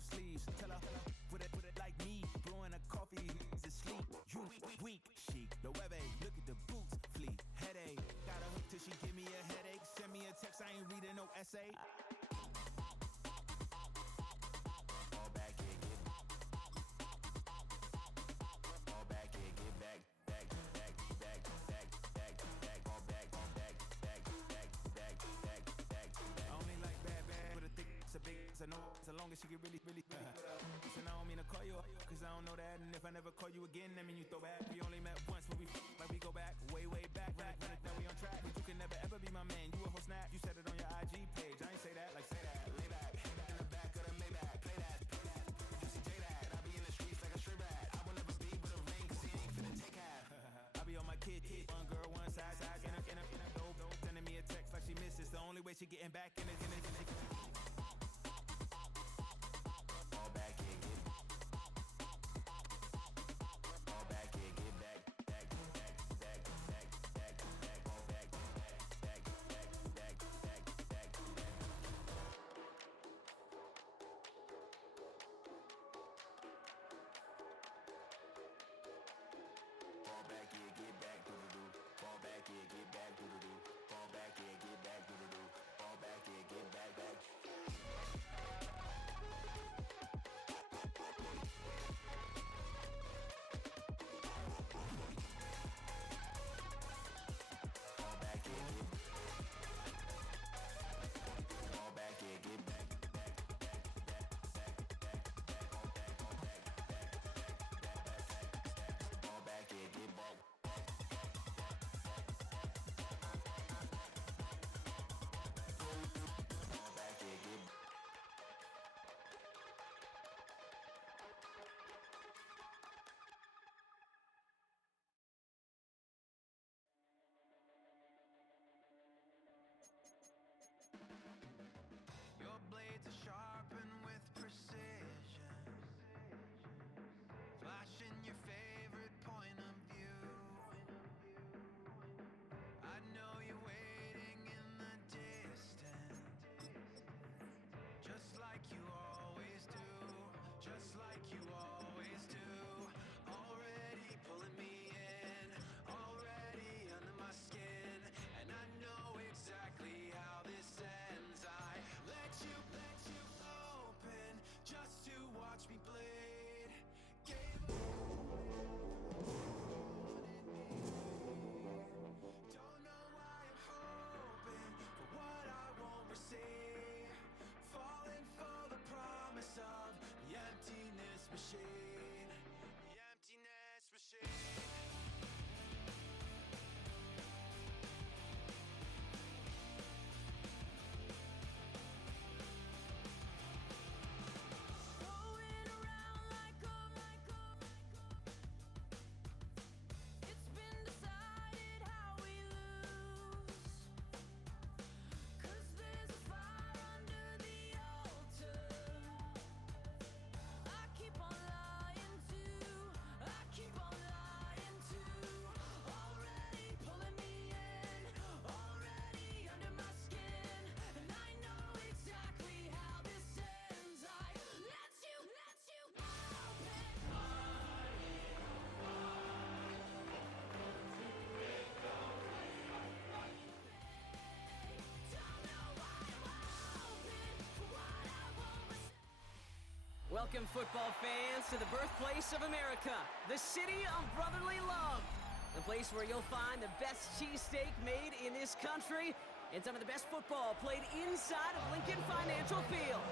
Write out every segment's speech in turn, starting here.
no sleeves. Tell her, put it like me, brewing a coffee to sleep. You weak, chic, the web look at the boots, fleet, headache. Got a hook till she give me a headache. Send me a text, I ain't reading no essay. Fall back and get fall back and get back. It's a big, so no, so long as she get really Listen, I don't mean to call you up, cause I don't know that. And if I never call you again, that mean you throw back. We only met once, but we go back, way back. Now we on track, but you can never ever be my man. You a whole snap, you said it on your IG page. I ain't say that, like say that, lay back. In the back of the Maybach, play that. You see J that, I be in the streets like a stray rat. I will never be with a ring, cause he ain't finna take half. I be on my kid, one girl, one side, in a dope. Sending me a text like she misses. The only way she getting back in it. Your blades are sharpened with precision, flashing your favorite point of view. I know you're waiting in the distance, just like you always do, just like you always do. Already pulling me in, already under my skin, and I know exactly how this ends. I let you open just to watch me bleed. Gave up don't know why I'm hoping for what I won't receive. Falling for the promise of the emptiness machine. The emptiness machine. Welcome, football fans, to the birthplace of America, the city of brotherly love, the place where you'll find the best cheesesteak made in this country and some of the best football played inside of Lincoln Financial Field.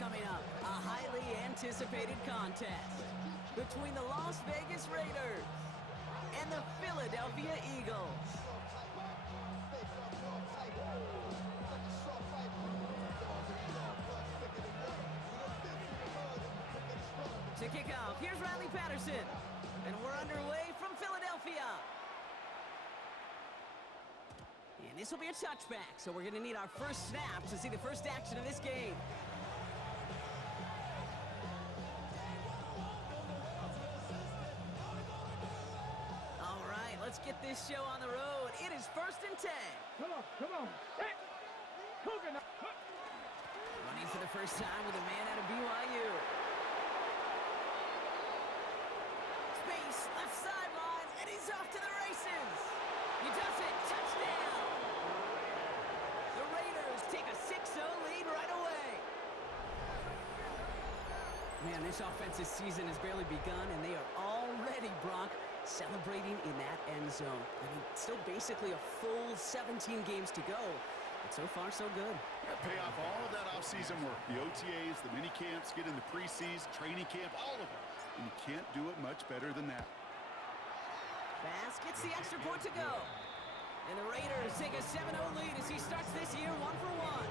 Coming up, a highly anticipated contest between the Las Vegas Raiders and the Philadelphia Eagles. To kick off, here's Riley Patterson, and we're underway from Philadelphia. And this will be a touchback, so we're going to need our first snap to see the first action of this game. All right, let's get this show on the road. It is 1st and 10. Come on. Hey, Cougar. Running for the first time with a man out of BYU. Space, left sideline, and he's off to the races. He does it. Touchdown. The Raiders take a 6-0 lead right away. Man, this offensive season has barely begun, and they are already, Brock, celebrating in that end zone. I mean, still basically a full 17 games to go, but so far so good. Yeah, pay off all of that off-season work. The OTAs, the mini camps, get in the preseason, training camp, all of it. And you can't do it much better than that. Bass gets the extra point to go. And the Raiders take a 7-0 lead as he starts this year 1-for-1.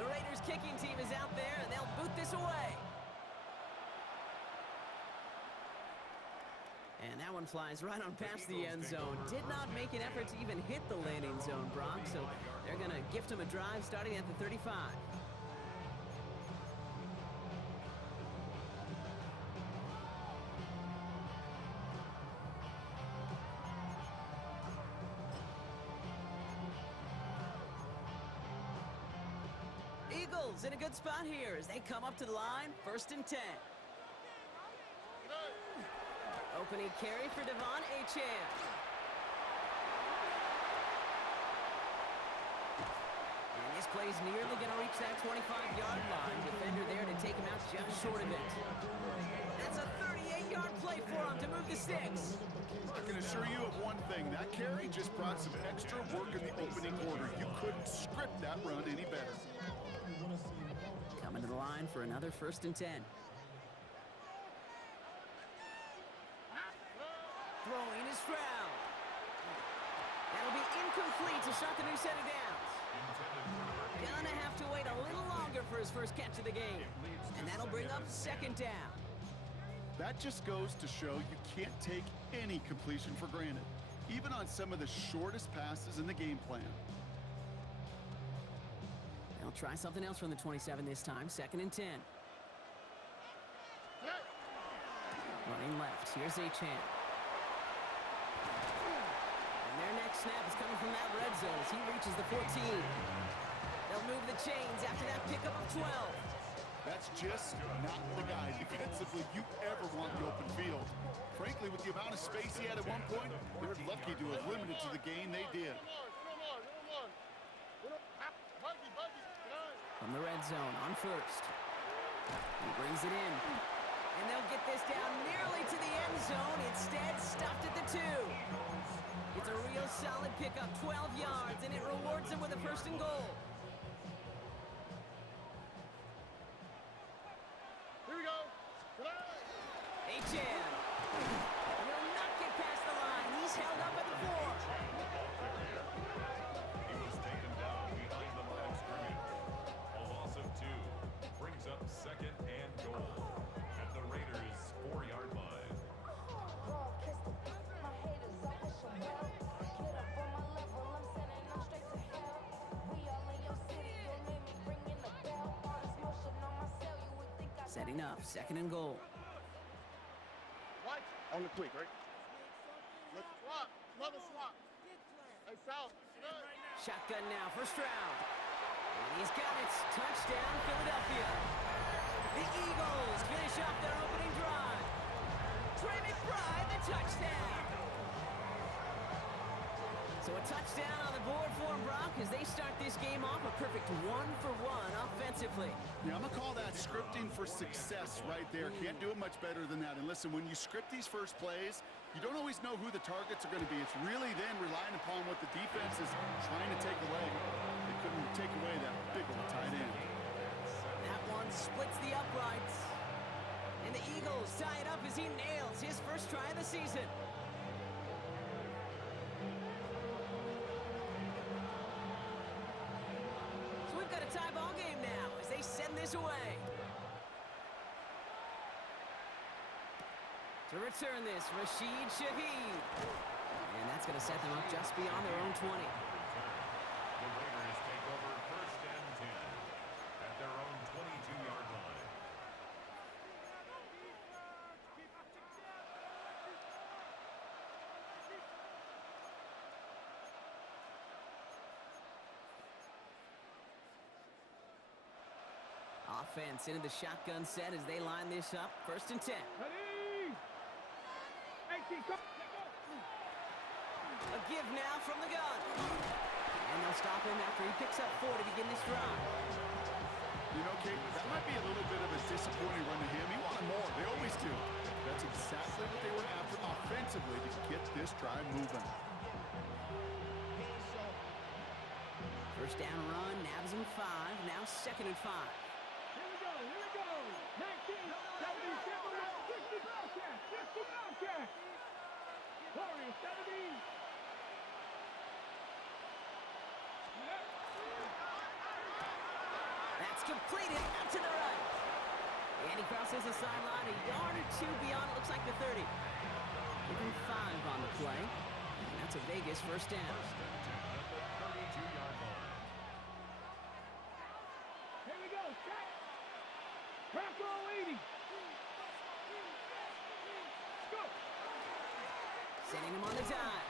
The Raiders kicking team is out there, and they'll boot this away. And that one flies right on past the end zone. Did not make an effort to even hit the landing zone, Brock, so they're going to gift him a drive starting at the 35. Eagles in a good spot here as they come up to the line, 1st and 10. Opening carry for Devon Achane. And this play's nearly going to reach that 25-yard line. Defender there to take him out just short of it. That's a 38-yard play for him to move the sticks. I can assure you of one thing. That carry just brought some extra work in the opening quarter. You couldn't script that run any better. Coming to the line for another 1st and 10. Throwing is Stroud. That'll be incomplete to start the new set of downs. Gonna have to wait a little longer for his first catch of the game. And that'll bring up 2nd down. That just goes to show you can't take any completion for granted, even on some of the shortest passes in the game plan. They'll try something else from the 27 this time, 2nd and 10. Running left, here's Achane. Their next snap is coming from that red zone as he reaches the 14. They'll move the chains after that pickup of 12. That's just not the guy defensively you ever want in the open field. Frankly, with the amount of space he had at one point, they're lucky to have limited to the gain they did. From the red zone on 1st. He brings it in. And they'll get this down nearly to the end zone. Instead, stopped at the 2. It's a real solid pickup, 12 yards, and it rewards him with a 1st and goal. Here we go. Achane will not get past the line. He's held up at the 4. He was taken down behind the line of scrimmage. A loss of 2 brings up 2nd and goal at the Raiders' 4-yard line. Setting up, 2nd and goal. What? On the quick, right? Look, swap. Another swap. Hey, South. Shotgun now for Stroud. And he's got it. Touchdown, Philadelphia. The Eagles finish off their opening drive. Trey McBride, the touchdown. So a touchdown on the board for Brock as they start this game off a perfect 1-for-1 offensively. Yeah, I'm going to call that scripting for success right there. Can't do it much better than that. And listen, when you script these first plays, you don't always know who the targets are going to be. It's really then relying upon what the defense is trying to take away. They couldn't take away that big old tight end. That one splits the uprights. And the Eagles tie it up as he nails his first try of the season. So we've got a tie ball game now as they send this away. To return this, Rashid Shaheed. And that's going to set them up just beyond their own 20. The Raiders take over 1st and 10 at their own 22-yard line. offense into the shotgun set as they line this up. 1st and 10. Ready? 18, go. A give now from the gun. And they'll stop him after he picks up 4 to begin this drive. You know, Kate, that might be a little bit of a disappointing run to him. He wanted more. They always do. That's exactly what they were after offensively to get this drive moving. 1st down run, nabs him 5. Now 2nd and 5. Here we go, here we go. 19, 70, 60 Bobcat, 60 Bobcat. Warriors, 70. That's completed out to the right. And he crosses the sideline a yard or 2 beyond, it looks like the 30. Give him 5 on the play. And that's a Vegas 1st down. Here we go, set. Crack roll 80. Go. Sending him on the dive.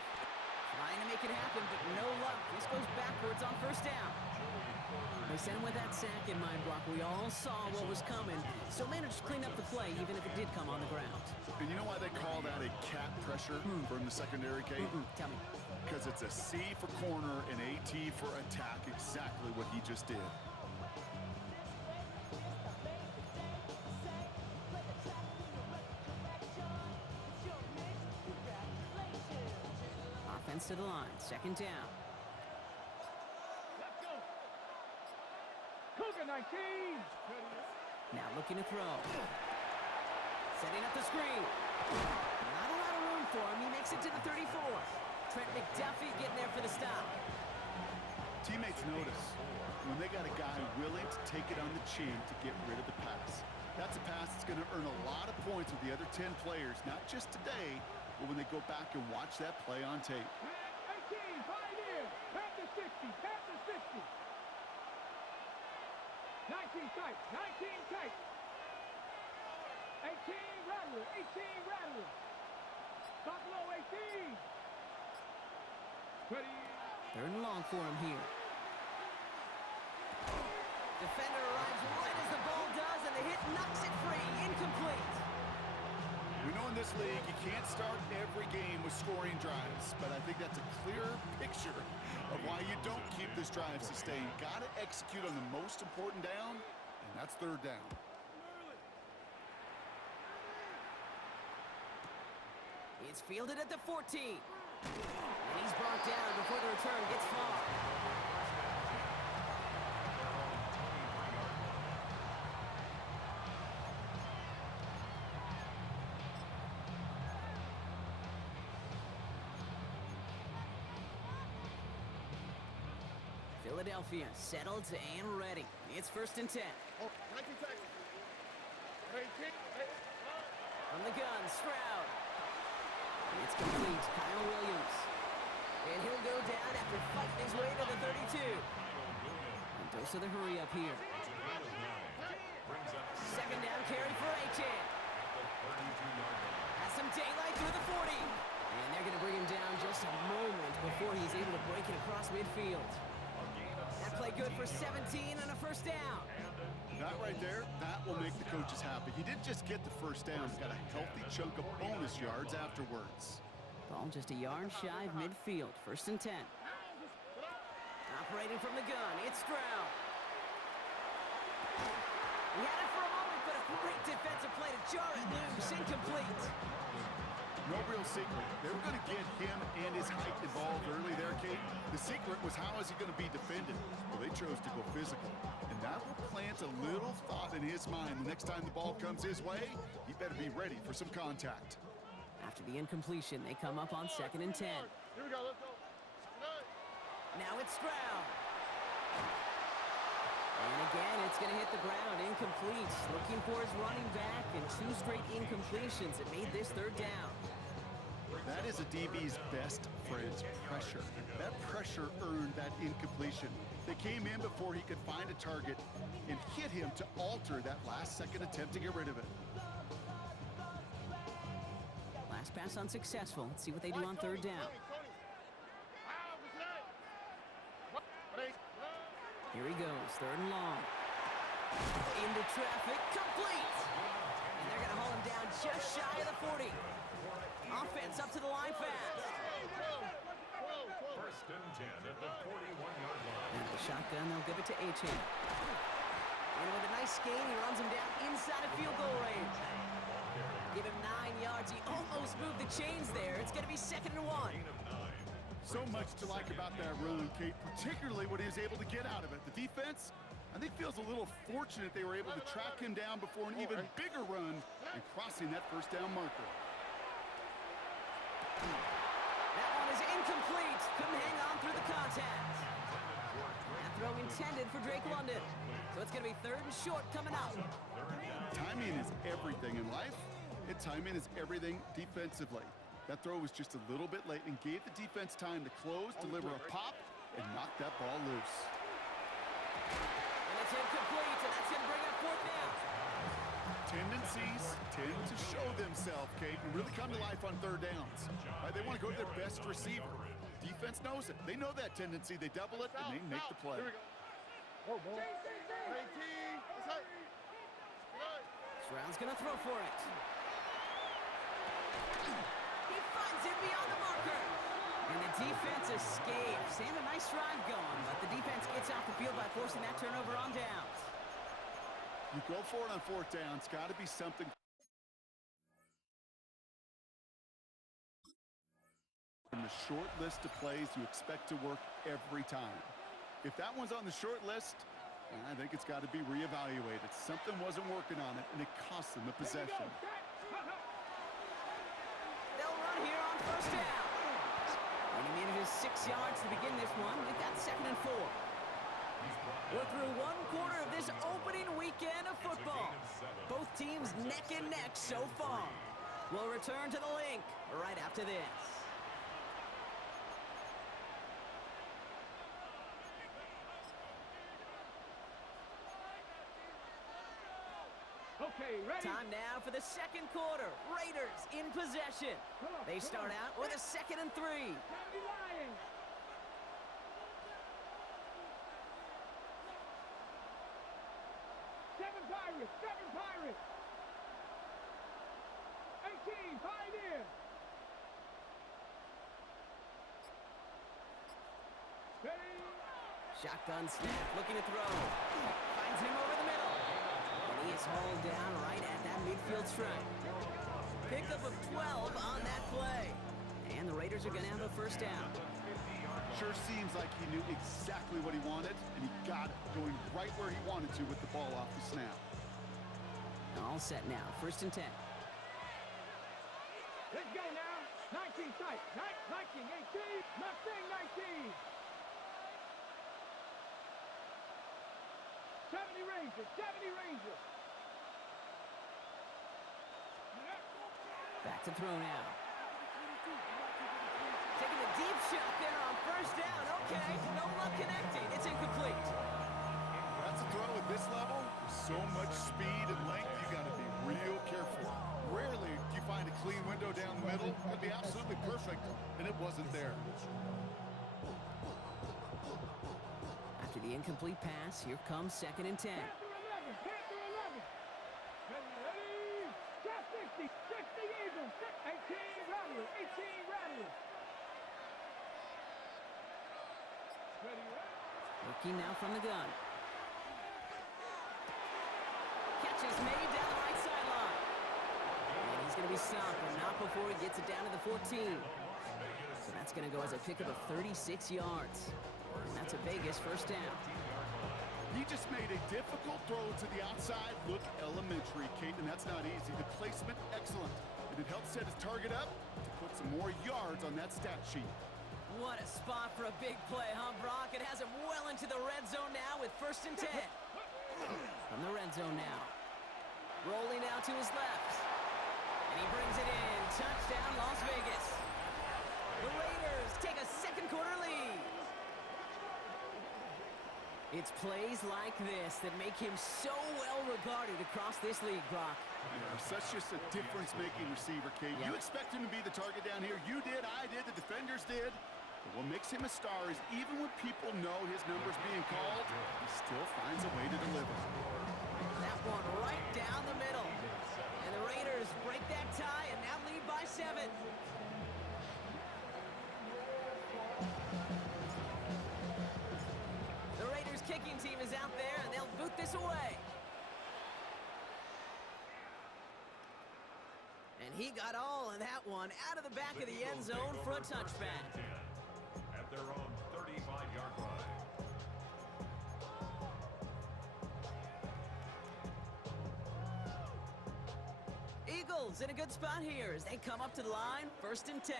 Trying to make it happen, but no luck. This goes backwards on 1st down. They sent him with that sack in mind, Brock. We all saw what was coming. Still managed to clean up the play, even if it did come on the ground. And you know why they call that a cat pressure from the secondary, Kate? Tell me. Because it's a C for corner and a T for attack. Exactly what he just did. Offense to the line. 2nd down. Let's go. Cougar 19. Now looking to throw. Setting up the screen. Not a lot of room for him. He makes it to the 34. Trent McDuffie getting there for the stop. Teammates notice when they got a guy willing to take it on the chin to get rid of the pass. That's a pass that's going to earn a lot of points with the other 10 players, not just today, but when they go back and watch that play on tape. 18, find in. Back to 60, back to 60. 19 tight, 19 tight. 18 rattler, 18 rattler. Top low, 18. Ready. 3rd and long for him here. Defender arrives right as the ball does, and the hit knocks it free. Incomplete. We know in this league you can't start every game with scoring drives, but I think that's a clear picture of why you don't keep this drive sustained. Got to execute on the most important down, and that's 3rd down. It's fielded at the 14. And he's brought down before the return gets far. Philadelphia settled and ready. It's 1st and 10. Oh, 19 tight. 18. From the gun, Stroud. It's complete. Kyle Williams. And he'll go down after fighting his way to the 32. And dose of the hurry up here. 2nd down carry for Achan. Has some daylight through the 40. And they're going to bring him down just a moment before he's able to break it across midfield. That play good for 17 on a 1st down. That right there, that will make the coaches happy. He didn't just get the 1st down, he got a healthy chunk of bonus yards afterwards. Ball just a yard shy of midfield. 1st and 10. Operating from the gun, it's Stroud. He had it for a moment, but a great defensive play to jar it loose. Incomplete. No real secret. They were going to get him and his height involved early there, Kate. The secret was how is he going to be defended? Well, they chose to go physical. And that will plant a little thought in his mind. The next time the ball comes his way, he better be ready for some contact. After the incompletion, they come up on 2nd and 10. Here we go, let's go. Now it's Stroud. And again, it's going to hit the ground. Incomplete. Looking for his running back, and 2 straight incompletions. It made this 3rd down. That is a DB's best friend's pressure. That pressure earned that incompletion. They came in before he could find a target and hit him to alter that last-second attempt to get rid of it. Last pass unsuccessful. Let's see what they do on 3rd down. Here he goes, 3rd and long. Into traffic, complete. And they're going to haul him down just shy of the 40. Offense up to the line fast. First and 10 at the 41-yard line. And the shotgun, they'll give it to Achane. And with a nice gain, he runs him down inside of field goal range. Give him 9 yards. He almost moved the chains there. It's going to be 2nd and 1. So much to like about that run, Kate, particularly what he was able to get out of it. The defense, I think, feels a little fortunate they were able to track him down before an even bigger run and crossing that first down marker. That one is incomplete. Couldn't hang on through the contact. That throw intended for Drake London. So it's going to be 3rd and short coming up. Timing is everything in life, and timing is everything defensively. That throw was just a little bit late and gave the defense time to close, deliver a pop, and knock that ball loose. And it's incomplete, and that's going to bring up 4th down. Tendencies tend to show themselves, Kate, and really come to life on 3rd downs. Right? They want to go to their best receiver. Defense knows it. They know that tendency. They double it, and they make the play. Stroud's going to throw for it. He finds it beyond the marker. And the defense escapes. They have a nice drive going, but the defense gets off the field by forcing that turnover on downs. You go for it on 4th down. It's got to be something. From the short list of plays you expect to work every time. If that one's on the short list, I think it's got to be reevaluated. Something wasn't working on it, and it cost them the possession. They'll run here on 1st down. And he manages 6 yards to begin this one. We've got 2nd and 4. We're through 1 quarter of this opening weekend of football. Both teams neck and neck so far. We'll return to the link right after this. Okay, ready? Time now for the 2nd quarter. Raiders in possession. They start out with a 2nd and 3. County Lions. 7 Pirates, 7 Pirates. 18 Pioneers. Ready? Shotgun snap, looking to throw. Finds him over the middle. And he is hauled down right at that midfield stripe. Pickup of 12 on that play. And the Raiders are going to have a 1st down. Sure seems like he knew exactly what he wanted, and he got it, going right where he wanted to with the ball off the snap. All set now, 1st and 10. Let's go now. 19 sight. 19, 18. Mustang 19. 70 Rangers. 70 Rangers. Back to throw now. Taking a deep shot there on 1st down. Okay, no luck connecting. It's incomplete. That's a throw at this level. With so much speed and length, you got to be real careful. Rarely do you find a clean window down the middle. It'd be absolutely perfect, and it wasn't there. After the incomplete pass, here comes 2nd and 10. Panther 11. Ready. Top 60. 60 Eagles. 18 Rattlers. 18 Rattlers. Ready. Working now from the gun. Catch is made down the right sideline. And he's going to be stopped, but not before he gets it down to the 14. So that's going to go as a pickup of 36 yards. And that's a Vegas 1st down. He just made a difficult throw to the outside. Look elementary, Kate, and that's not easy. The placement, excellent. And it helped set his target up to put some more yards on that stat sheet. What a spot for a big play, huh, Brock? It has him well into the red zone now with 1st and 10. From the red zone now. Rolling out to his left. And he brings it in. Touchdown, Las Vegas. The Raiders take a 2nd quarter lead. It's plays like this that make him so well regarded across this league, Brock. Yeah, such just a difference-making receiver, Kate. Yep. You expect him to be the target down here. You did, I did, the defenders did. But what makes him a star is even when people know his number's being called, he still finds a way to deliver. That one right down the middle. And the Raiders break that tie and now lead by 7. The Raiders kicking team is out there and they'll boot this away. And he got all of that one out of the back of the end zone for a touchback. At their own 35-yard line. Eagles in a good spot here as they come up to the line, 1st and 10.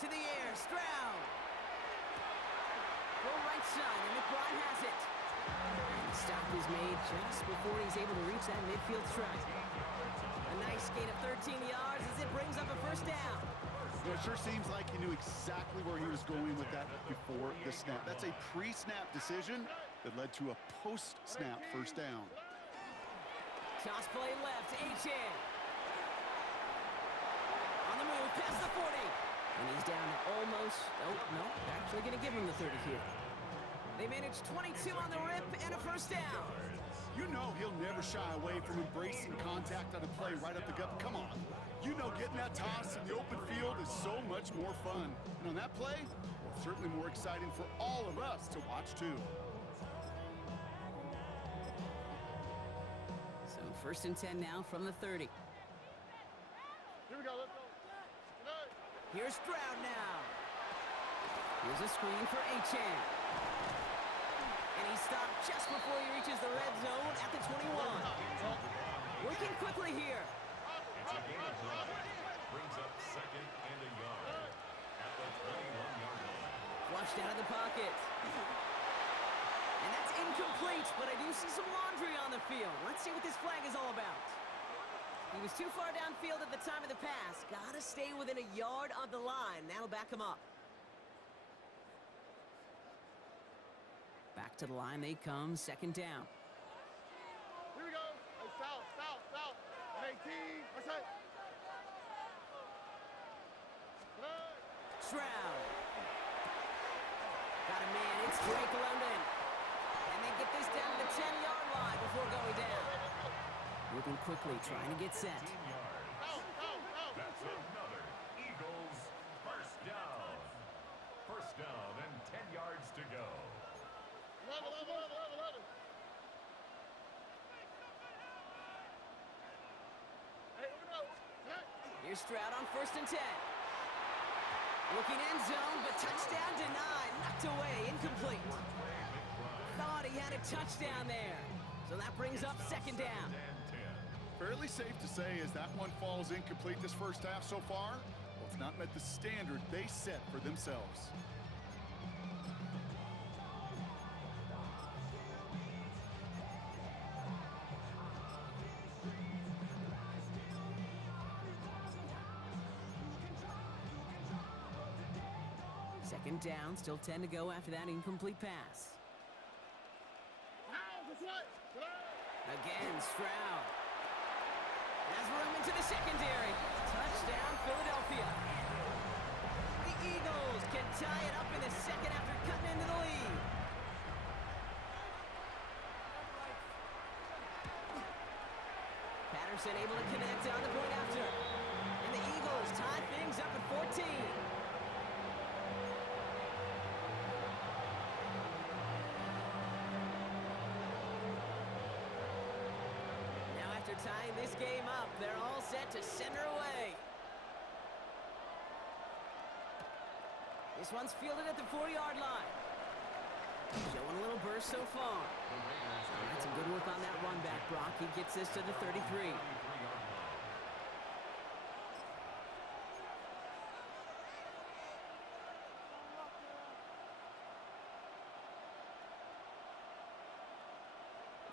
To the air, Stroud. Go right side, and McBride has it. And the stop is made just before he's able to reach that midfield strike. A nice gain of 13 yards as it brings up a 1st down. It sure seems like he knew exactly where he was going with that before the snap. That's a pre-snap decision that led to a post-snap 1st down. Toss play left, Achan. On the move, past the 40. And he's down to almost, oh, no, they're actually going to give him the 30 here. They managed 22 on the rip and a 1st down. You know he'll never shy away from embracing contact on a play right up the gut. Come on. You know getting that toss in the open field is so much more fun. And on that play, well, certainly more exciting for all of us to watch too. So 1st and 10 now from the 30. Here we go, let's go. Here's Stroud now. Here's a screen for Achan. And he stopped just before he reaches the red zone at the 21. Working quickly here. It's a gain of 9. Brings up 2nd and a yard. At the 21-yard line. Flushed out of the pocket. And that's incomplete, but I do see some laundry on the field. Let's see what this flag is all about. He was too far downfield at the time of the pass. Gotta stay within a yard of the line. That'll back him up. Back to the line they come, 2nd down. Here we go. Hey, south. 18. What's that? Stroud. Got a man, it's Drake London. And they get this down to the 10-yard line before going down. Moving quickly, trying to get set. 15 yards. That's another Eagles 1st down. 1st down and 10 yards to go. 11. Hey, here we go. Here's Stroud on 1st and 10. Looking end zone, but touchdown denied. Knocked away, incomplete. Thought he had a touchdown there. So that brings up 2nd down. Fairly safe to say as that one falls incomplete this 1st half so far, well, it's not met the standard they set for themselves. Second down, still 10 to go after that incomplete pass. Again, Stroud. Has room into the secondary. Touchdown, Philadelphia. The Eagles can tie it up in the 2nd after cutting into the lead. Patterson able to connect on the point after. And the Eagles tie things up at 14. Tying this game up, they're all set to send her away. This one's fielded at the 4-yard line. Showing a little burst so far. All right, some good work on that run back, Brock. He gets this to the 33.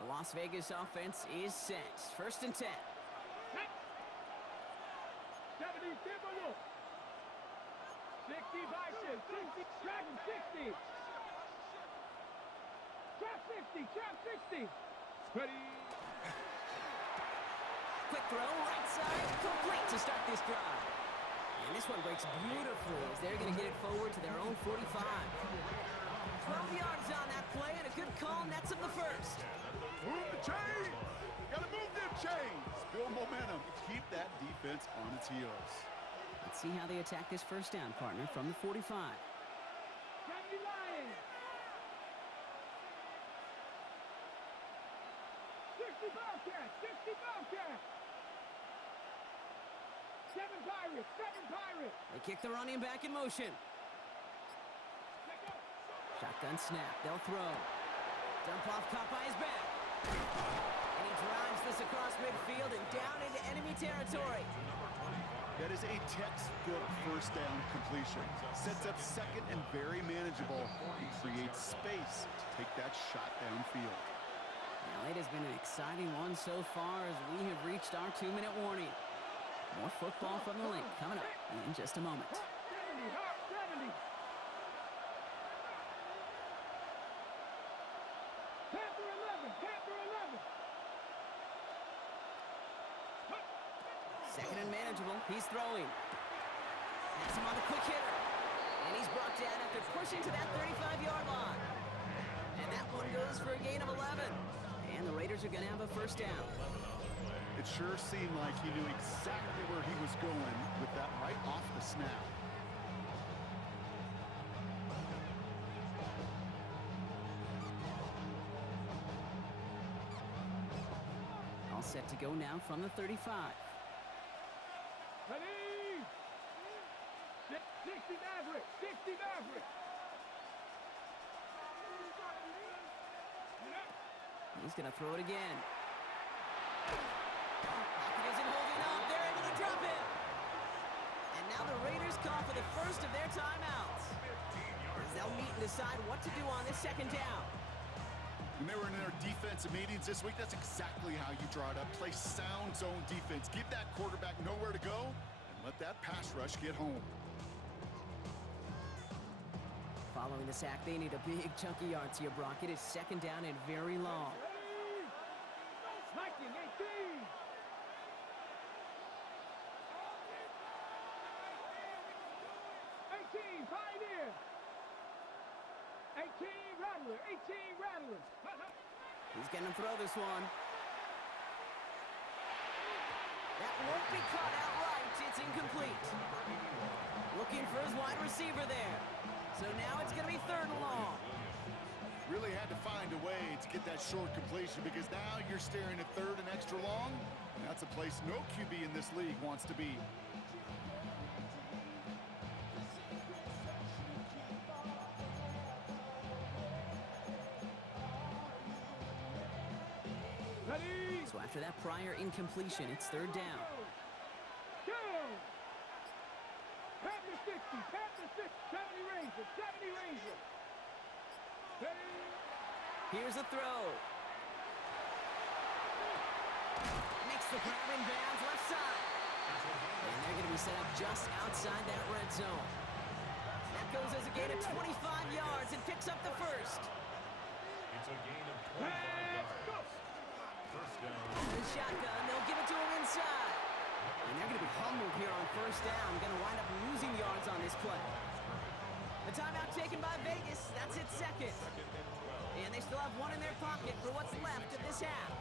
The Las Vegas offense is set. 1st and 10. 70, look. 60, Bison. 60, Dragon, 60. Trap 60, trap 60. Ready. Quick throw, right side, complete to start this drive. And this one breaks beautifully as they're going to get it forward to their own 45. 12 yards on that play, and a good call nets them the first. Move the chains! Gotta move them chains! Build momentum. Keep that defense on its heels. Let's see how they attack this first down, partner, from the 45. 70 Lions. 60 Bobcats. 60 Bobcats. 7 Pirates. 7 Pirates. They kick the running back in motion. Shotgun snap. They'll throw. Dump off caught by his back. And he drives this across midfield and down into enemy territory. That is a textbook first down completion. Sets up second and very manageable. And creates space to take that shot downfield. Now, it has been an exciting one so far as we have reached our 2-minute warning. More football from the link coming up in just a moment. 70. Panther 11. Panther 11. Second and manageable. He's throwing. Has him on the quick hitter. And he's brought down after pushing to that 35-yard line. And that one goes for a gain of 11. And the Raiders are going to have a first down. It sure seemed like he knew exactly where he was going with that right off the snap. All set to go now from the 35. Ready. 60 Maverick. 60 Maverick. He's going to throw it again. Pocket isn't holding up. They're able to drop it. And now the Raiders call for the first of their timeouts. As they'll meet and decide what to do on this second down. When they were in their defensive meetings this week, that's exactly how you draw it up. Play sound zone defense. Give that quarterback nowhere to go and let that pass rush get home. Following the sack, they need a big chunk of yards here, Brock. It is second down and very long. 19-18. 18 Pioneer. 18 Rattler. 18 Rattler. He's going to throw this one. That won't be caught outright. It's incomplete. Looking for his wide receiver there. So now it's going to be third and long. Really had to find a way to get that short completion because now you're staring at third and extra long, and that's a place no QB in this league wants to be. Ready. So after that prior incompletion, it's third down. Go. Panther 60. Panther 60. 70 Ranger. 70 Ranger. Ready. Here's a throw. Makes the grab in bounds left side. And they're going to be set up just outside that red zone. That goes as a gain of 25 yards and picks up the first. It's a gain of 25 yards. First down. The shotgun, they'll give it to him inside. And they're going to be humbled here on first down. Going to wind up losing yards on this play. The timeout taken by Vegas. That's its second. And they still have one in their pocket for what's left of this half.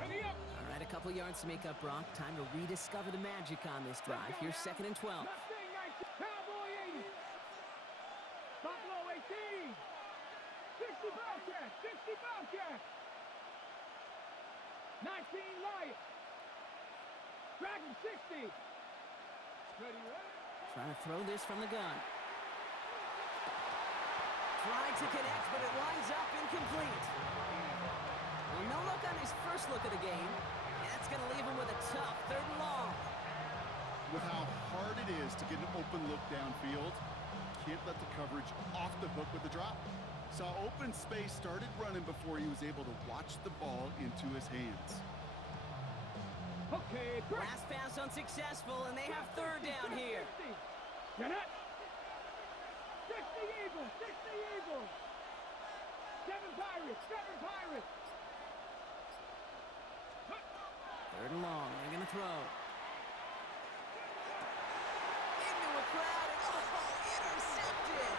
Ready up. All right, a couple yards to make up, Brock. Time to rediscover the magic on this drive. Here's second and 12. Mustang 19. Cowboy 80. Buffalo 18. 60 Bobcats. 60 Bobcats. 19 Lions. Dragon 60. Ready, ready. Trying to throw this from the gun. Tried to connect, but it winds up incomplete. Well, no look on his first look of the game. And that's going to leave him with a tough third and long. With how hard it is to get an open look downfield, can't let the coverage off the hook with the drop. Saw open space, started running before he was able to watch the ball into his hands. Okay, break. Last pass unsuccessful, and they have third down here. 60. Get it. 60 Eagles. 60 Eagles. 7 Pirates. 7 Pirates. Third and long. They're going to throw. Into a crowd, and intercepted!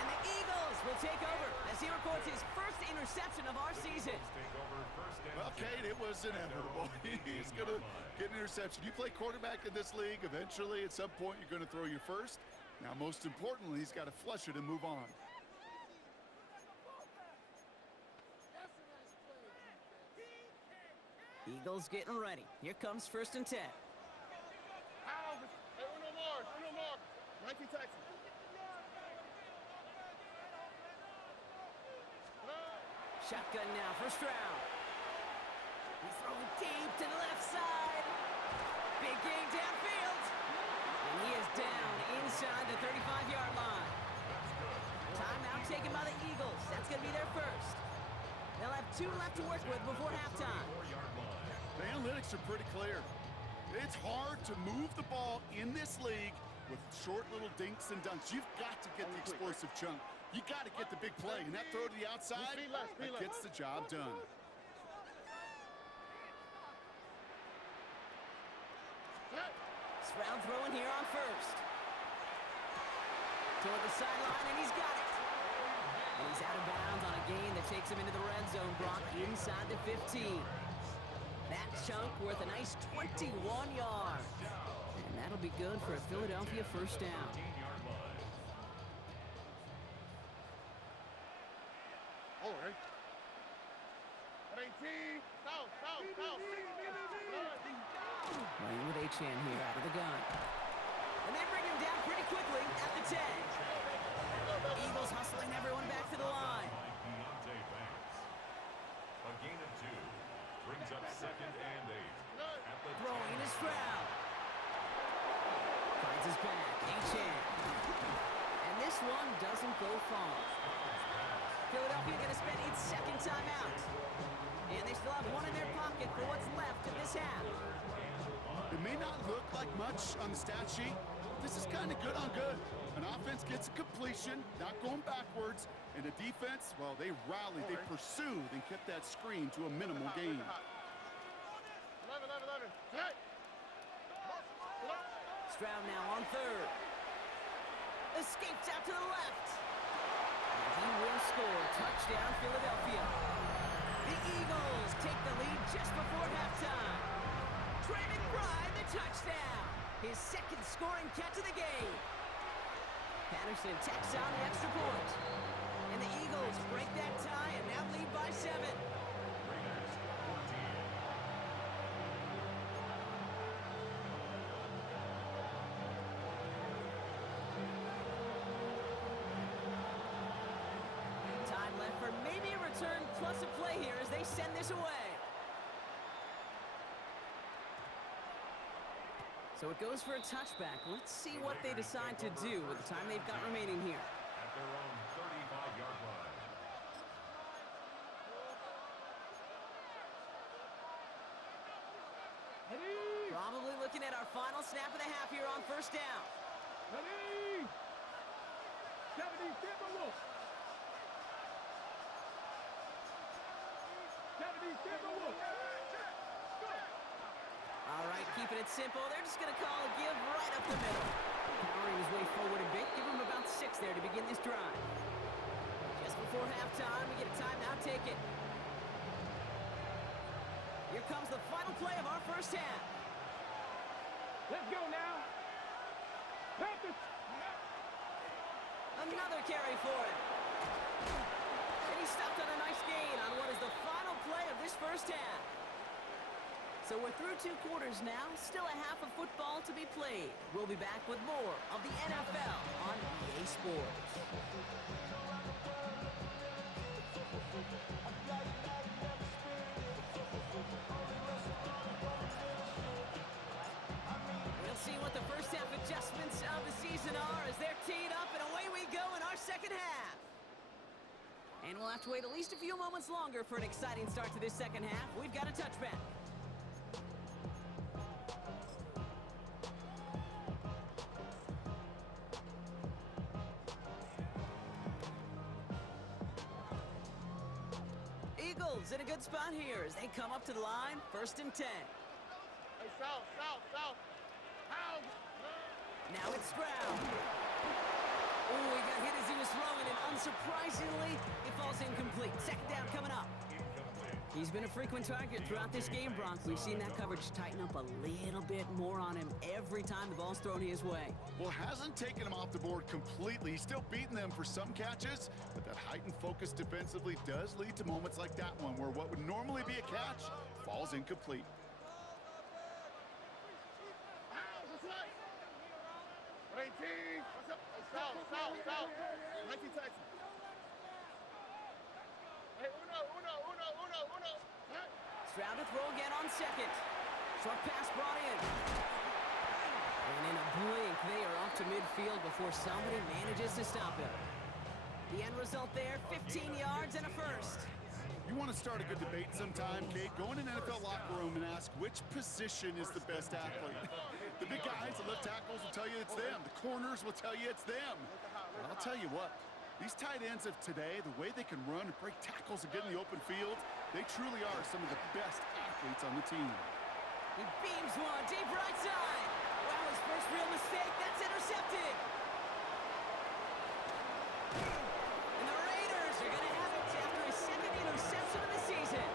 And the Eagles will take over as he records his first interception of our season. Well, Kate, it was inevitable. He's going to get an interception. You play quarterback in this league, eventually, at some point, you're going to throw your first. Now, most importantly, he's got to flush it and move on. Eagles getting ready. Here comes 1st and 10. Hey, Uno more. 19 Texas. Shotgun now for Stroud. He's throwing deep to the left side. Big gain downfield. And he is down inside the 35-yard line. Timeout taken by the Eagles. That's going to be their first. They'll have 2 left to work with before halftime. The analytics are pretty clear. It's hard to move the ball in this league with short little dinks and dunks. You've got to get the explosive chunk. You got to get the big play. And that throw to the outside, that gets the job done. Stroud throwing here on 1st. Toward the sideline, and he's got it. And he's out of bounds on a gain that takes him into the red zone, Brock, inside the 15. That chunk worth a nice 21 yards. And that'll be good for a Philadelphia first down. All right. 18. South. Running with Achane here out of the gun. And they bring him down pretty quickly at the 10. Eagles hustling everyone back to the line. A gain of 2 brings up 2nd and 8. At the Throwing to Stroud. Finds his back, Achane. And this one doesn't go far. Philadelphia going to spend its 2nd timeout. And they still have 1 in their pocket for what's left of this half. It may not look like much on the stat sheet. This is kind of good on good. An offense gets a completion, not going backwards. And the defense, well, they rallied, they pursued, and kept that screen to a minimal gain. 11. Stroud now on 3rd. Escapes out to the left. And he will score. Touchdown, Philadelphia. The Eagles take the lead just before halftime. Travis Bride, the touchdown. His 2nd scoring catch of the game. Patterson tacks on the extra point. And the Eagles break that tie and now lead by 7. Raiders 14. Time left for maybe a return plus a play here as they send this away. So it goes for a touchback. Let's see what they decide to do with the time they've got remaining here. At their own 35-yard line. Probably looking at our final snap of the half here on 1st down. Ready. 70 Timberwolves. 70 Timberwolves. All right, keeping it simple. They're just going to call a give right up the middle. Powering his way forward a bit. Give him about 6 there to begin this drive. Just before halftime, we get a timeout taken. Here comes the final play of our first half. Let's go now. Panthers. Another carry for him. And he stopped on a nice gain on what is the final play of this first half. So we're through 2 quarters now, still a half of football to be played. We'll be back with more of the NFL on EA Sports. We'll see what the first half adjustments of the season are as they're teed up, and away we go in our second half. And we'll have to wait at least a few moments longer for an exciting start to this second half. We've got a touchback. Eagles in a good spot here as they come up to the line, 1st and 10. Now it's Stroud. Oh, he got hit as he was throwing, and unsurprisingly, it falls incomplete. Second down coming up. He's been a frequent target throughout this game, Bronk. We've seen that coverage tighten up a little bit more on him every time the ball's thrown his way. Well, hasn't taken him off the board completely. He's still beating them for some catches, but that heightened focus defensively does lead to moments like that one where what would normally be a catch falls incomplete. Stroud to throw again on second. Short pass brought in. And in a blink, they are off to midfield before somebody manages to stop him. The end result there, 15 yards and a first. You want to start a good debate sometime, Kate? Go in an NFL locker room and ask which position is the best athlete. The big guys, the left tackles will tell you it's them. The corners will tell you it's them. But I'll tell you what, these tight ends of today, the way they can run and break tackles and get in the open field, they truly are some of the best athletes on the team. He beams one deep right side. Wow, his first real mistake, that's intercepted. And the Raiders are going to have it after his second interception of the season.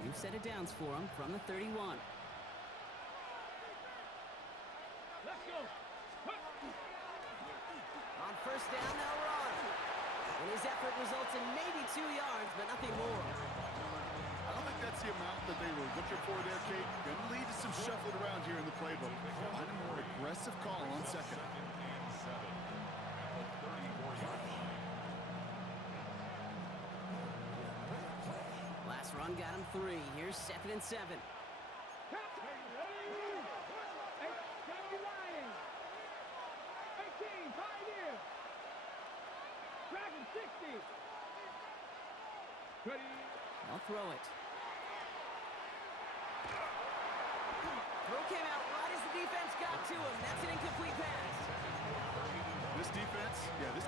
New set of downs for him from the 31. Let's go. On first down, they'll run. And his effort results in maybe 2 yards, but nothing more. I don't think that's the amount that they were looking for there, Kate. Going to lead to some shuffling around here in the playbook. Find a more aggressive call on second. Last run got him 3. Here's 2nd and 7. Dragon 60. Ready. I'll throw it. Throw came out right as the defense got to him. That's an incomplete pass. This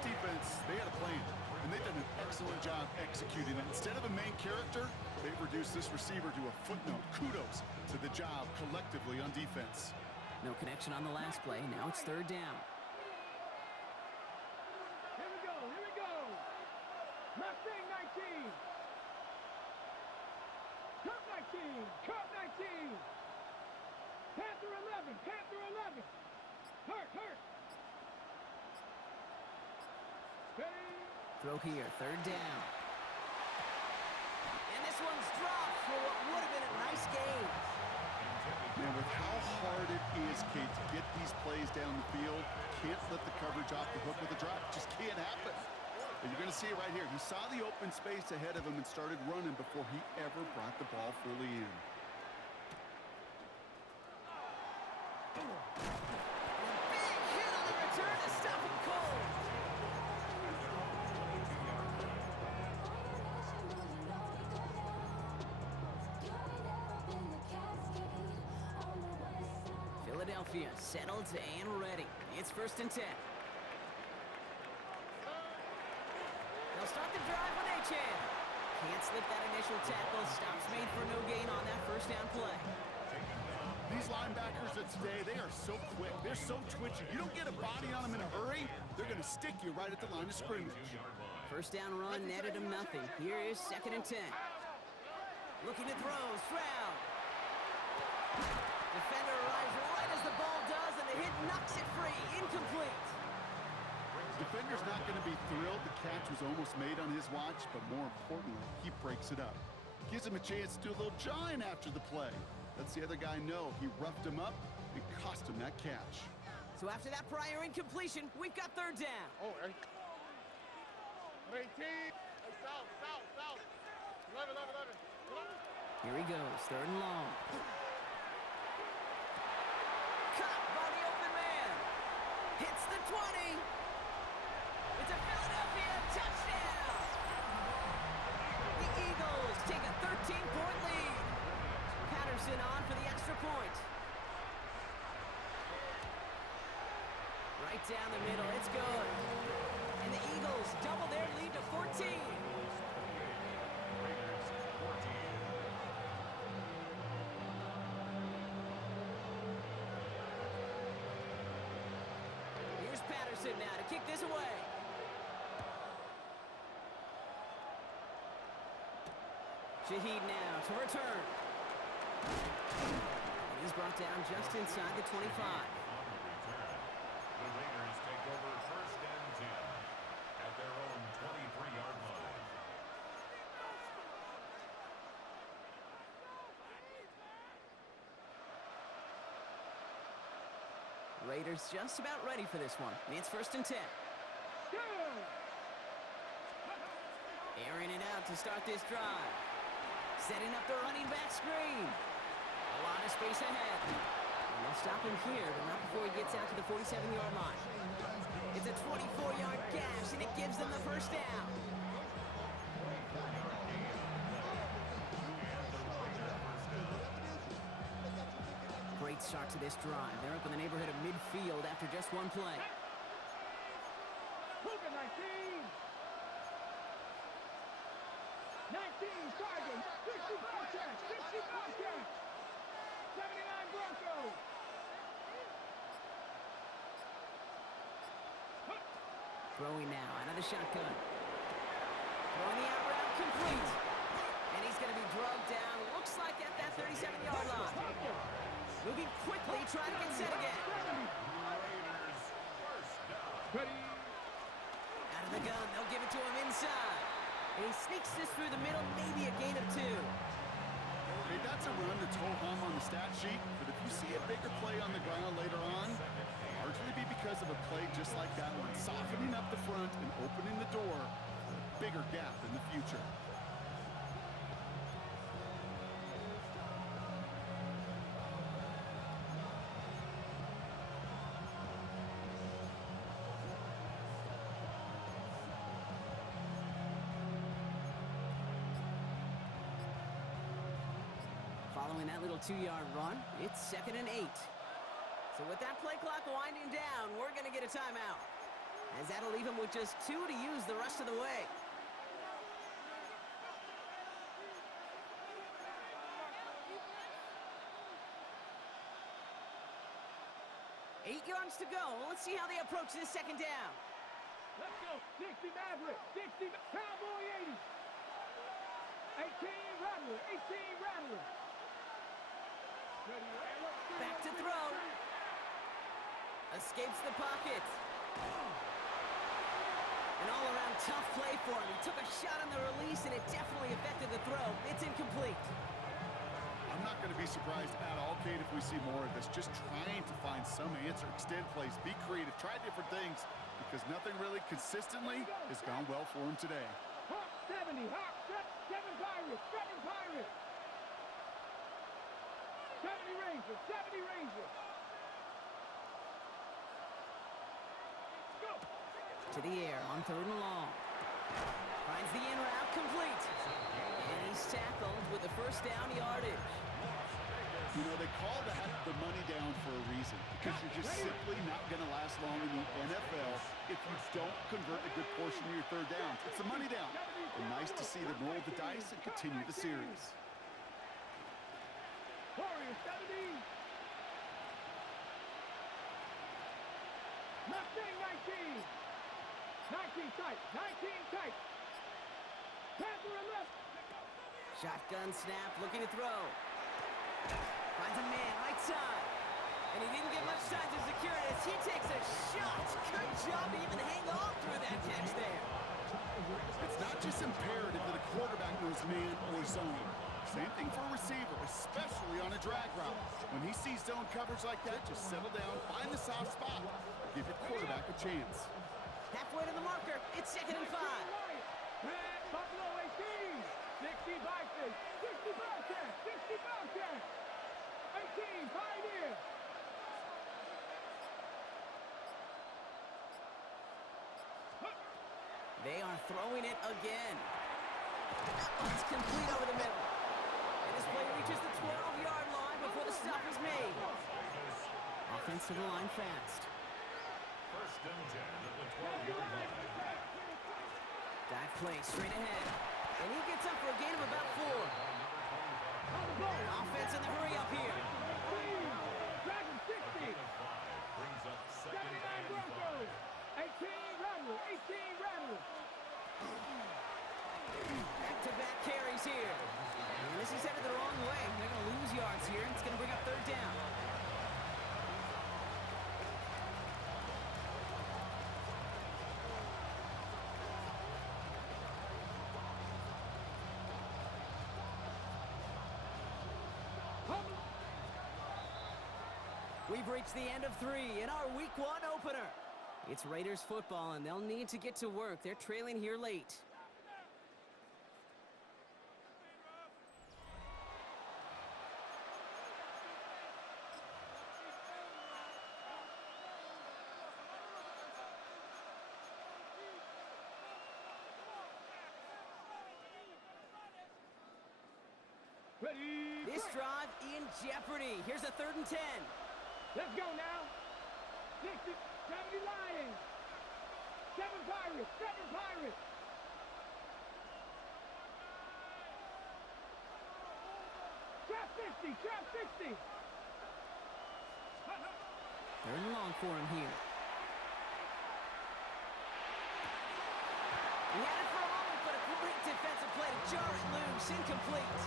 defense, they had a plan, and they've done an excellent job executing it. Instead of a main character, they've reduced this receiver to a footnote. Kudos to the job collectively on defense. No connection on the last play. Now it's 3rd down. Here we go. Mustang 19. Cup 19. Panther 11. Hurt. Ready. Throw here, 3rd down. And this one's dropped for what would have been a nice game. Man, with how hard it is, Kate, to get these plays down the field, can't let the coverage off the hook with a drop. Just can't happen. But you're going to see it right here. He saw the open space ahead of him and started running before he ever brought the ball fully in. And a big hit on the return to stop him cold. Philadelphia settled and ready. It's 1st and 10. They'll start the drive with Achan. Can't slip that initial tackle. Stops made for no gain on that first down play. These linebackers of today, they are so quick. They're so twitchy. You don't get a body on them in a hurry, they're going to stick you right at the line of scrimmage. First down run netted him nothing. Here is 2nd and 10. Looking to throw, Stroud. Defender arrives right as the ball does, and the hit knocks it free. Incomplete. Defender's not going to be thrilled the catch was almost made on his watch, but more importantly, he breaks it up. Gives him a chance to do a little jawing after the play. Lets the other guy know he roughed him up and cost him that catch. So after that prior incompletion, we've got 3rd down. Oh, 18. South. 11. Here he goes, 3rd and long. Caught by the open man. Hits the 20. It's a Philadelphia touchdown. The Eagles take a 13-point lead. Jefferson on for the extra point. Right down the middle, it's good. And the Eagles double their lead to 14. Raiders 14. Here's Patterson now to kick this away. Shaheed now to return. And he's brought down just inside the 25. The Raiders take over first and 10 at their own 23-yard line. Raiders just about ready for this one. It's first and 10. Airing it out to start this drive. Setting up the running back screen. A lot of space ahead. And they'll stop him here, but not before he gets out to the 47-yard line. It's a 24-yard gash, and it gives them the first down. Great start to this drive. They're up in the neighborhood of midfield after just one play. Luka 19. 19 Sergeant. 60 Bobcats. 60 Bobcats. 79 Broncos. Throwing now out of the shotgun. Throwing the out route complete. And he's going to be drugged down. Looks like at that 37-yard line. Moving quickly, trying to get set again. Raiders first down. Ready. Out of the gun, they'll give it to him inside. And he sneaks this through the middle, maybe a gain of 2. Okay, that's a run that's ho-hum on the stat sheet, but if you see a bigger play on the ground later on, it'll largely be because of a play just like that one, softening up the front and opening the door for a bigger gap in the future. Following that little 2-yard run, it's 2nd and 8. So with that play clock winding down, we're going to get a timeout, as that'll leave him with just 2 to use the rest of the way. 8 yards to go. Let's see how they approach this second down. Let's go. 60 Maverick. 60 Cowboy 80. 18 Rattler. 18 Rattler. Back to throw. Escapes the pocket. An all-around tough play for him. He took a shot on the release, and it definitely affected the throw. It's incomplete. I'm not going to be surprised at all, Kate, if we see more of this. Just trying to find some answer, extend plays, be creative, try different things, because nothing really consistently has gone well for him today. Hawk 70. Hawk 7 Pirates. 7 Pirates. 70 Rangers. 70 Rangers. Go. To the air on 3rd and long. Finds the in route complete. And he's tackled with the first down yardage. You know, they call that the money down for a reason, because you're just simply not going to last long in the NFL if you don't convert a good portion of your third downs. It's the money down. And nice to see them roll the dice and continue the series. Warriors 70. Mustang 19. 19 tight. 19 tight. Panther 11. Shotgun snap, looking to throw. Finds a man, right side. And he didn't get much time to secure it as he takes a shot. Good job to even hang on through that catch there. It's not just imperative that a quarterback knows man or zone. Same thing for a receiver, especially on a drag route. When he sees zone coverage like that, just settle down, find the soft spot, give your quarterback a chance. Halfway to the marker, it's 2nd and 5. Red Buffalo 18. 60 Vikings. 60 Bobcats. 60 Bobcats. 18 Pioneer. They are throwing it again. That one's complete over the middle. And this play reaches the 12-yard line. before the stop was made. Offense to the line fast. First and 10 at the 12-yard line. Dive play straight ahead. And he gets up for a gain of about 4. Offense in the hurry up here. Dragon 60. Brings up second 79 and 5. Broncos. 18 Rattler. 18 Rattler. Back-to-back carries here. And this is headed the wrong way. They're going to lose yards here. It's going to bring up third down. We've reached the end of 3 in our Week 1 opener. It's Raiders football, and they'll need to get to work. They're trailing here late. Ready. This drive in jeopardy. Here's a 3rd and 10. Let's go now. 60, 70 Lions. 7 Pirates. 7 Pirates. Trap 50. Trap 50. 3rd and long for him here. He had it for a moment, but a great defensive play to jar it loose. Incomplete.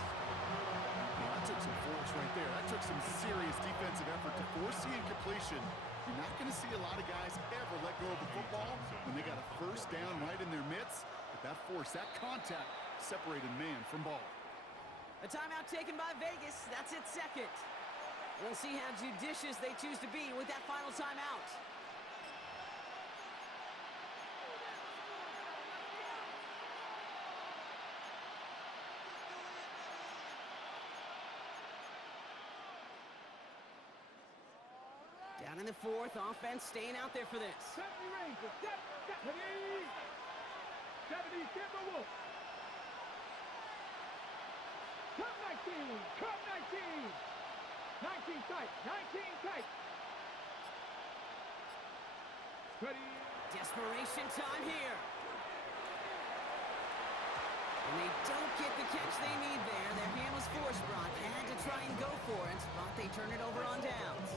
Well, that took some force right there. That took some serious defensive effort to force the incompletion. You're not going to see a lot of guys ever let go of the football when they got a first down right in their midst. But that force, that contact, separated man from ball. A timeout taken by Vegas. That's its 2nd. We'll see how judicious they choose to be with that final timeout. Down in the 4th, offense staying out there for this. 70 Rangers. 70. 70 Timberwolves. Cup 19. Cup 19. 19 tight. 19 tight. Ready. Desperation time here. And they don't get the catch they need there. Their hand was forced, Brock. Had to try and go for it, but they turn it over on downs.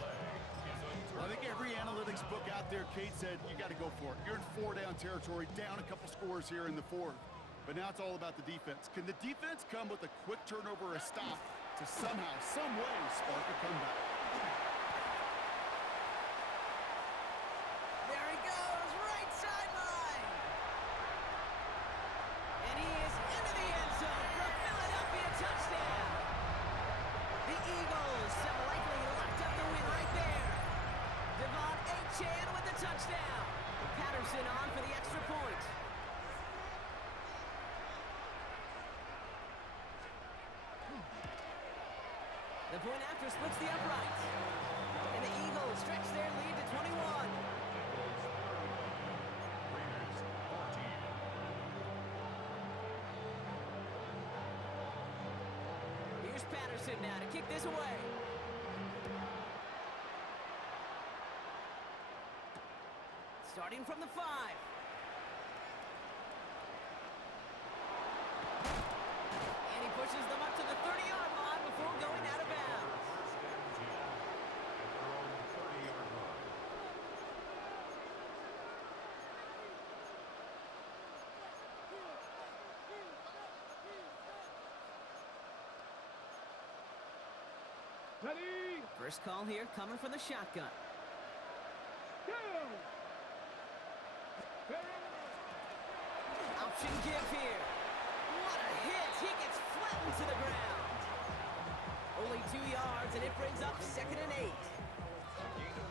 Well, I think every analytics book out there, Kate, said you got to go for it. You're in 4-down territory, down a couple scores here in the 4th. But now it's all about the defense. Can the defense come with a quick turnover or a stop to somehow, some way, spark a comeback? There he goes, right sideline. And he is into the end zone for a Philadelphia touchdown. The Eagles have likely locked up the win right there. Devon Achane with the touchdown. Patterson on for the extra point. The point after splits the uprights. And the Eagles stretch their lead to 21. Raiders 14. Here's Patterson now to kick this away. Starting from the 5. And he pushes them up to the 30-yard line before going out of bounds. First and 10 at their own 30-yard line. Ready. First call here coming from the shotgun. Go. Option give here. What a hit. He gets flattened to the ground. Only 2 yards, and it brings up 2nd and 8.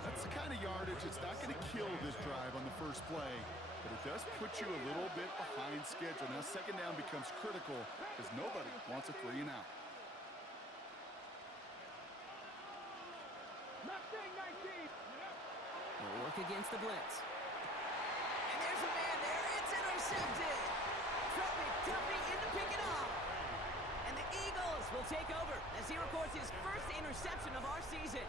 That's the kind of yardage that's not going to kill this drive on the first play, but it does put you a little bit behind schedule. Now, 2nd down becomes critical because nobody wants a 3 and out. Mustang 19. They'll work against the blitz. And there's a man there. It's intercepted. Trent McDuffie in to pick it up. And the Eagles will take over as he records his first interception of our season.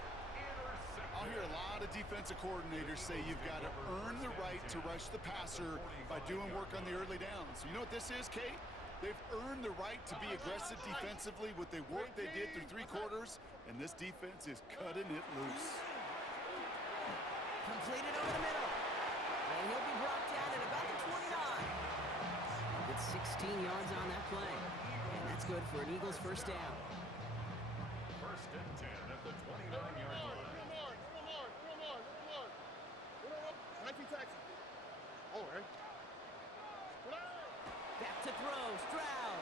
I'll hear a lot of defensive coordinators say you've got to earn the right to rush the passer by doing work on the early downs. You know what this is, Kate? They've earned the right to be aggressive defensively with the work they did through 3 quarters, and this defense is cutting it loose. Completed over the middle. And he'll be brought down at about the 29. Gets 16 yards on that play. And that's good for an Eagles first down. First and 10 at the 29-yard line. 19 Texas. All right. Back to throw, Stroud.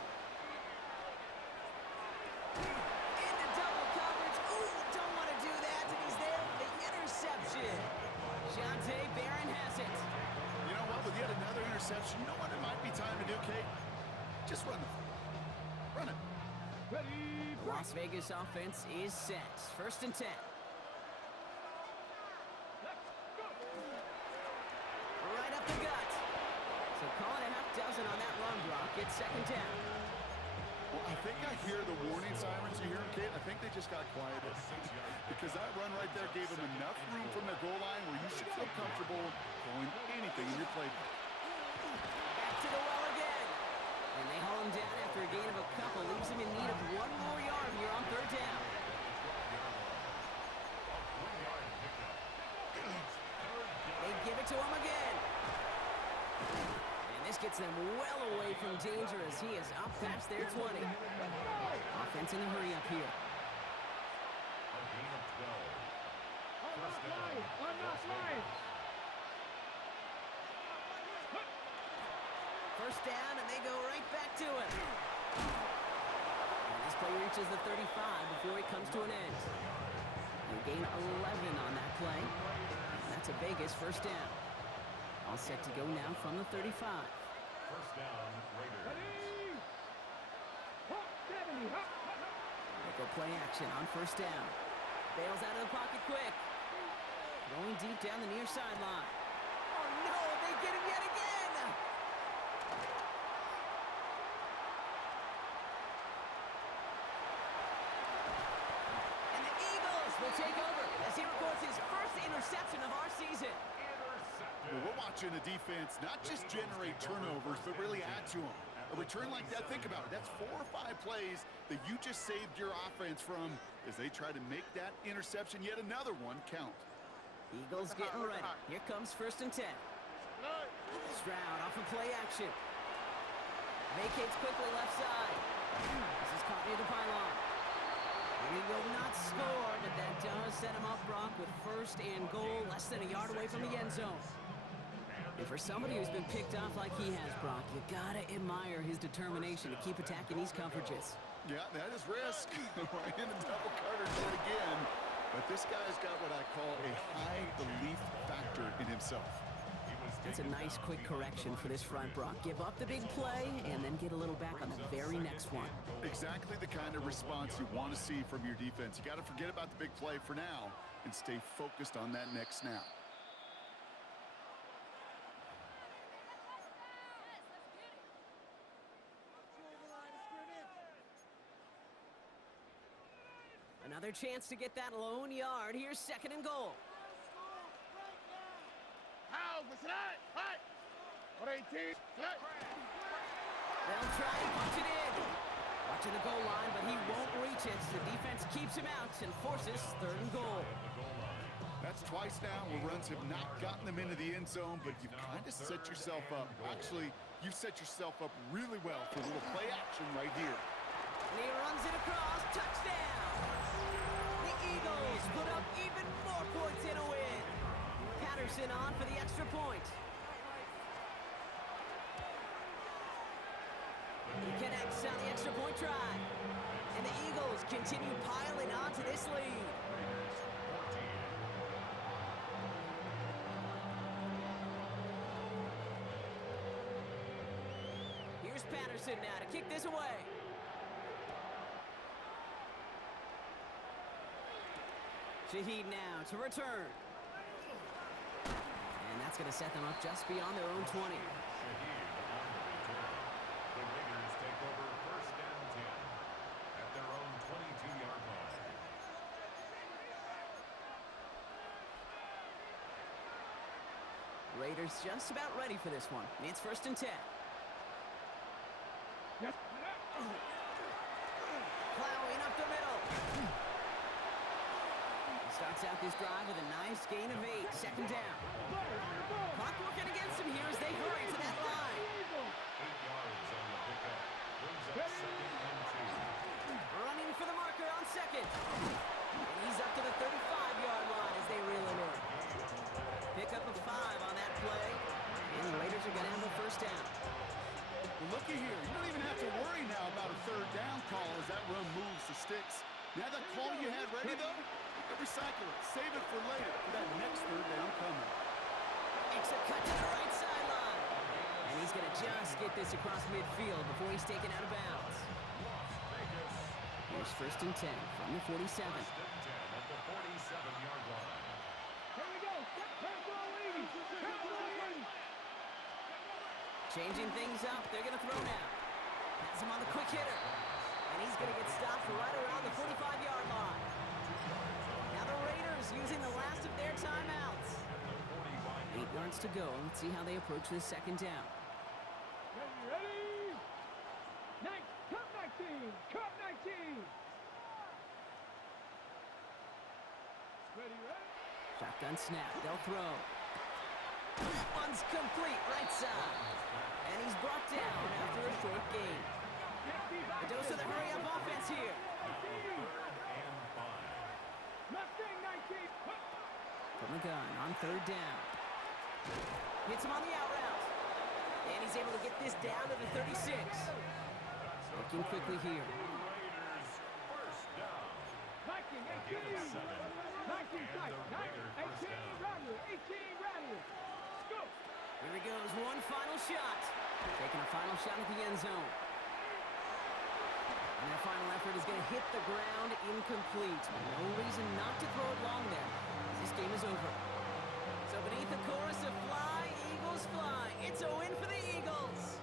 Into double coverage. Ooh, don't want to do that, and he's there for the interception. Shante Barron has it. You know what? With yet another interception, you know what it might be time to do, Kate? Just run the football. Run it. Ready, The Las Vegas offense is set. First and 10. Right up the gut. So call it a half dozen on that run block. It's second down. Well, I think I hear the warning sirens you hear, Kate. I think they just got quieted. Because that run right there gave them enough room from their goal line where you should feel comfortable throwing anything in your playbook. Back to the well again. And they haul him down after a gain of a couple. Leaves him in need of one more yard here on third down. They give it to him again. And this gets them well away from danger as he is up past their 20. Offense in a hurry up here. A gain of 12. First down. on that line. First down, and they go right back to it. And this play reaches the 35 before it comes to an end. They gain 11 on that play. And that's a Vegas first down. All set to go now from the 35. First down, Raiders. Ready. Hot 70. Hot. They go play action on first down. Bails out of the pocket quick. Going deep down the near sideline. Oh no, they get him yet again! And the Eagles will take over as he records his first interception of our season. Well, we're watching a defense not just generate turnovers, but really add to them. A return like that, think about it. That's 4 or 5 plays that you just saved your offense from as they try to make that interception, yet another one, count. Eagles getting ready. Here comes first and 10. Stroud off of play action. Vacates quickly left side. This is caught near the pylon. And he will not score, but that does set him up, Brock, with first and goal, less than a yard away from the end zone. And for somebody who's been picked off like he has, Brock, you gotta admire his determination to keep attacking these coverages. Yeah, that is risk. Right in the double coverage yet again. But this guy's got what I call a high belief factor in himself. That's a nice quick correction for this front, Brock. Give up the big play and then get a little back on the very next one. Exactly the kind of response you want to see from your defense. You got to forget about the big play for now and stay focused on that next snap. Another chance to get that lone yard. Here's second and goal. How was that? Hot. 18. They'll try and punch it in. Watching the goal line, but he won't reach it. The defense keeps him out and forces third and goal. That's twice now where runs have not gotten them into the end zone, but you've kind of set yourself up. Actually, you've set yourself up really well for a little play action right here. And he runs it across. Touchdown! The Eagles put up even more points in a win. Patterson on for the extra point. He connects on the extra point try. And the Eagles continue piling on to this lead. Here's Patterson now to kick this away. Shaheed now to return. And that's going to set them up just beyond their own 20. The Raiders take over first and 10. Raiders just about ready for this one. It's 1st and 10. Yes. Plowing up the middle. He starts out this drive with a nice gain of 8. 2nd down. Clock working against him here as they hurry to that line. 8 yards on the pickup. Brings up 2nd and 2. Running for the marker on 2nd. And he's up to the 35-yard line as they reel him in. Pick up a 5 on that play. And the Raiders are going to have a 1st down. Well, looky here. You don't even have to worry now about a 3rd down call as that run moves the sticks. Now that call you had ready, though, you can recycle it. Save it for later for that next 3rd down coming. Makes a cut to the right sideline. And he's going to just get this across midfield before he's taken out of bounds. Here's 1st and 10 from the 47. 1st and 10 at the 47-yard line. Here we go. Cowboy lead. Cowboy lead. Changing things up. They're going to throw now. Has him on the quick hitter. And he's going to get stopped right around the 45-yard line. Now the Raiders using the last of their timeouts. 8 yards to go. Let's see how they approach this 2nd down. Ready? Cut 19. Cut 19. Ready? Shotgun snap. They'll throw. One's complete right side. And he's brought down after a short gain. A dose of the hurry-up offense here. And 5. Mustang 19. From the gun on 3rd down. Hits him on the out route. And he's able to get this down to the 36. Looking quickly here. Raiders 1st down. 19, 18. Give it 7. 19, And the Raider 1st 18, down. Rattler. 18, Rattler. Go. Here he goes, one final shot. Taking a final shot at the end zone. And that final effort is going to hit the ground incomplete. No reason not to throw it long there. This game is over. So beneath the chorus of Fly, Eagles Fly, it's a win for the Eagles.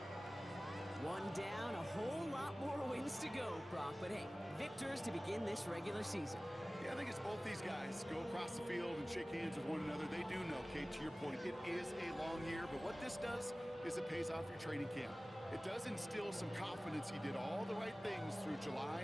One down, a whole lot more wins to go, Brock. But hey, victors to begin this regular season. Yeah, I think it's both these guys go across the field and shake hands with one another. They do know, Kate, to your point, it is a long year, but what this does is it pays off your training camp. It does instill some confidence. He did all the right things through July and